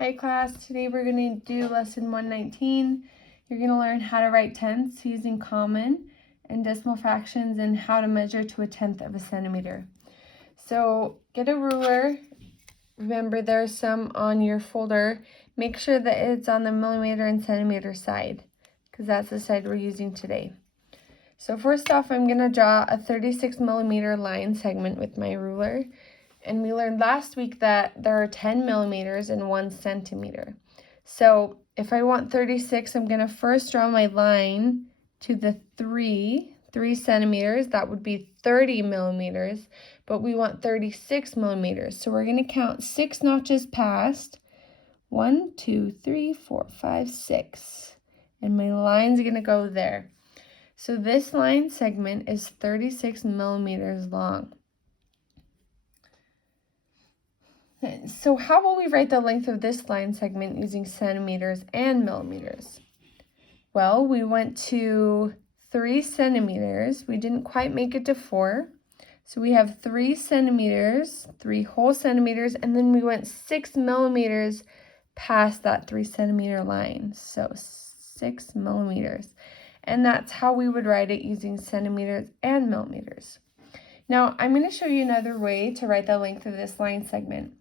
Hi class, today we're going to do lesson 119. You're going to learn how to write tenths using common and decimal fractions and how to measure to a tenth of a centimeter. So get a ruler. Remember there's some on your folder. Make sure that it's on the millimeter and centimeter side because that's the side we're using today. So first off, I'm going to draw a 36 millimeter line segment with my ruler. And we learned last week that there are 10 millimeters and 1 centimeter. So if I want 36, I'm going to first draw my line to the 3 centimeters. That would be 30 millimeters, but we want 36 millimeters. So we're going to count 6 notches past. 1, 2, 3, 4, 5, 6. And my line's going to go there. So this line segment is 36 millimeters long. So how will we write the length of this line segment using centimeters and millimeters? Well, we went to 3 centimeters. We didn't quite make it to 4. So we have 3 centimeters, 3 whole centimeters, and then we went 6 millimeters past that 3 centimeter line. So 6 millimeters. And that's how we would write it using centimeters and millimeters. Now, I'm going to show you another way to write the length of this line segment.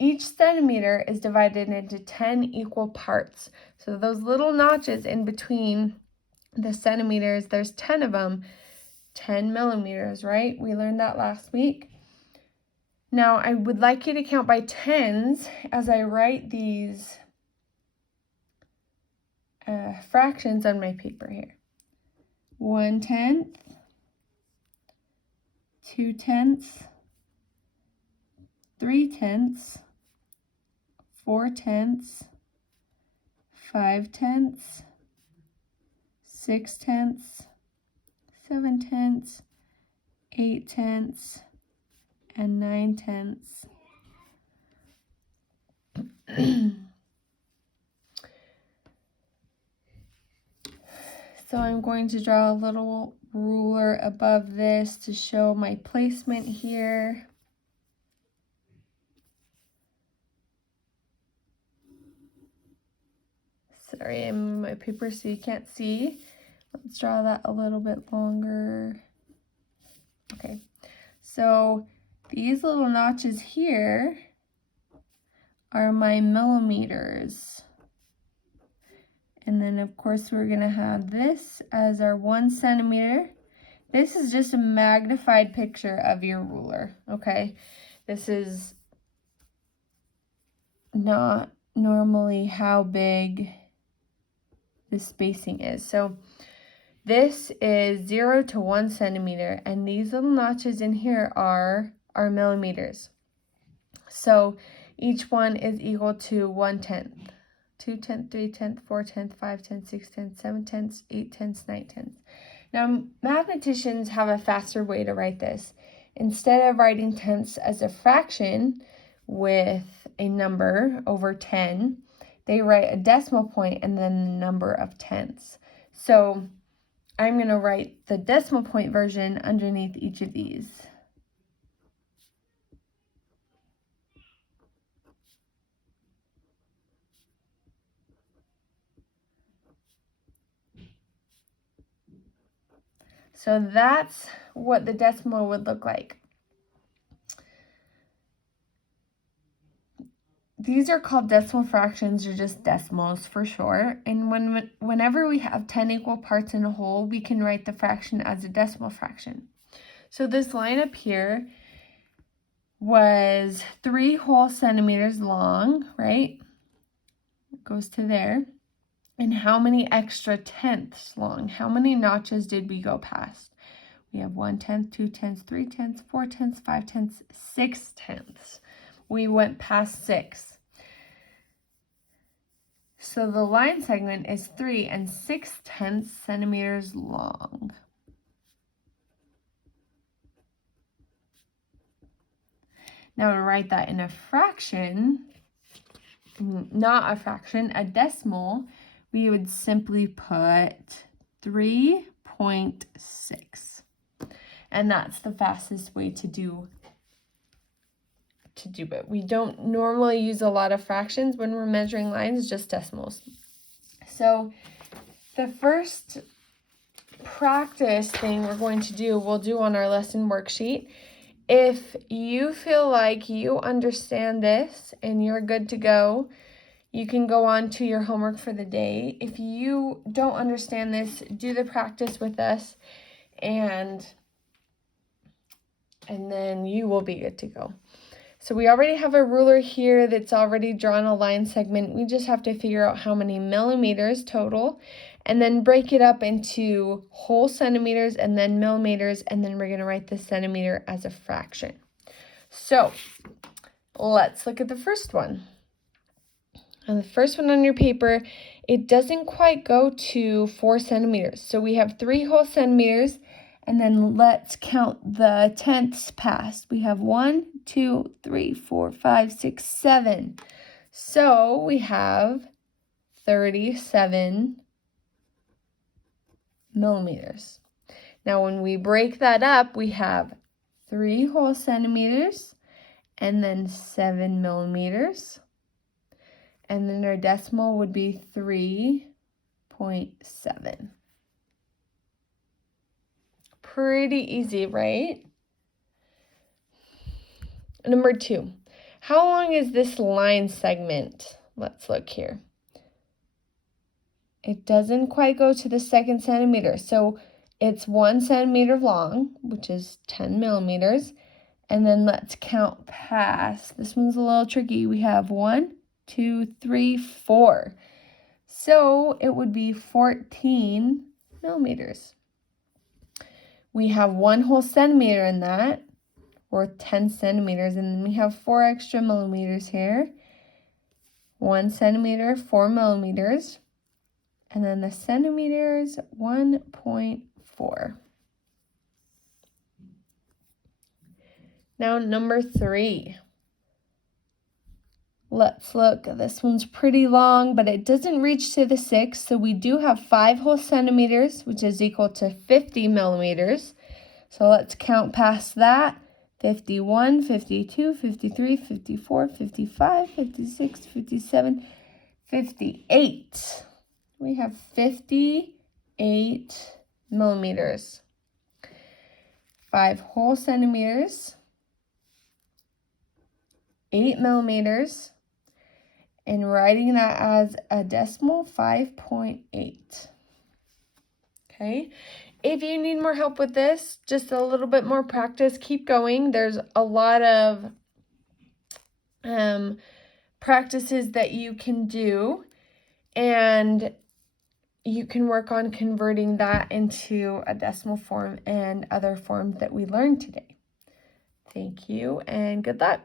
Each centimeter is divided into 10 equal parts. So those little notches in between the centimeters, there's 10 of them, 10 millimeters, right? We learned that last week. Now, I would like you to count by tens as I write these fractions on my paper here. 1/10, 2/10, 3/10, 4/10, 5/10, 6/10, 7/10, 8/10, and 9/10. So I'm going to draw a little ruler above this to show my placement here. Sorry, I'm moving my paper so you can't see. Let's draw that a little bit longer. Okay, so these little notches here are my millimeters. And then of course we're gonna have this as our 1 centimeter. This is just a magnified picture of your ruler, okay? This is not normally how big the spacing is. So this is 0 to 1 centimeter, and these little notches in here are our millimeters. So each one is equal to 1/10, 2/10, 3/10, 4/10, 5/10, 6/10, 7/10, 8/10, 9/10. Now, mathematicians have a faster way to write this. Instead of writing tenths as a fraction with a number over 10, they write a decimal point and then the number of tenths. So I'm going to write the decimal point version underneath each of these. So that's what the decimal would look like. These are called decimal fractions, or just decimals for short. And whenever we have 10 equal parts in a whole, we can write the fraction as a decimal fraction. So this line up here was 3 whole centimeters long, right? It goes to there. And how many extra tenths long? How many notches did we go past? We have 1/10, 2/10, 3/10, 4/10, 5/10, 6/10. We went past 6. So the line segment is 3 6/10 centimeters long. Now to write that in a fraction, not a fraction, a decimal, we would simply put 3.6. And that's the fastest way to to do it. We don't normally use a lot of fractions when we're measuring lines, just decimals. So the first practice thing we're going to do, we'll do on our lesson worksheet. If you feel like you understand this and you're good to go, you can go on to your homework for the day. If you don't understand this, do the practice with us, and then you will be good to go. So we already have a ruler here that's already drawn a line segment. We just have to figure out how many millimeters total, and then break it up into whole centimeters and then millimeters, and then we're going to write the centimeter as a fraction. So let's look at the first one. And the first one on your paper, it doesn't quite go to 4 centimeters. So we have 3 whole centimeters, and then let's count the tenths past. We have 1, 2, 3, 4, 5, 6, 7. So we have 37 millimeters. Now when we break that up, we have 3 whole centimeters and then 7 millimeters. And then our decimal would be 3.7. Pretty easy, right? Number 2, how long is this line segment? Let's look here. It doesn't quite go to the 2nd centimeter. So it's 1 centimeter long, which is 10 millimeters. And then let's count past. This one's a little tricky. We have 1, 2, 3, 4. So it would be 14 millimeters. We have 1 whole centimeter in that, or 10 centimeters, and then we have 4 extra millimeters here. 1 centimeter, 4 millimeters, and then the centimeters, 1.4. Now number 3. Let's look. This one's pretty long, but it doesn't reach to the 6, so we do have 5 whole centimeters, which is equal to 50 millimeters. So let's count past that. 51, 52, 53, 54, 55, 56, 57, 58. We have 58 millimeters. 5 whole centimeters, 8 millimeters, and writing that as a decimal, 5.8. Okay, if you need more help with this, just a little bit more practice, keep going. There's a lot of practices that you can do, and you can work on converting that into a decimal form and other forms that we learned today. Thank you and good luck.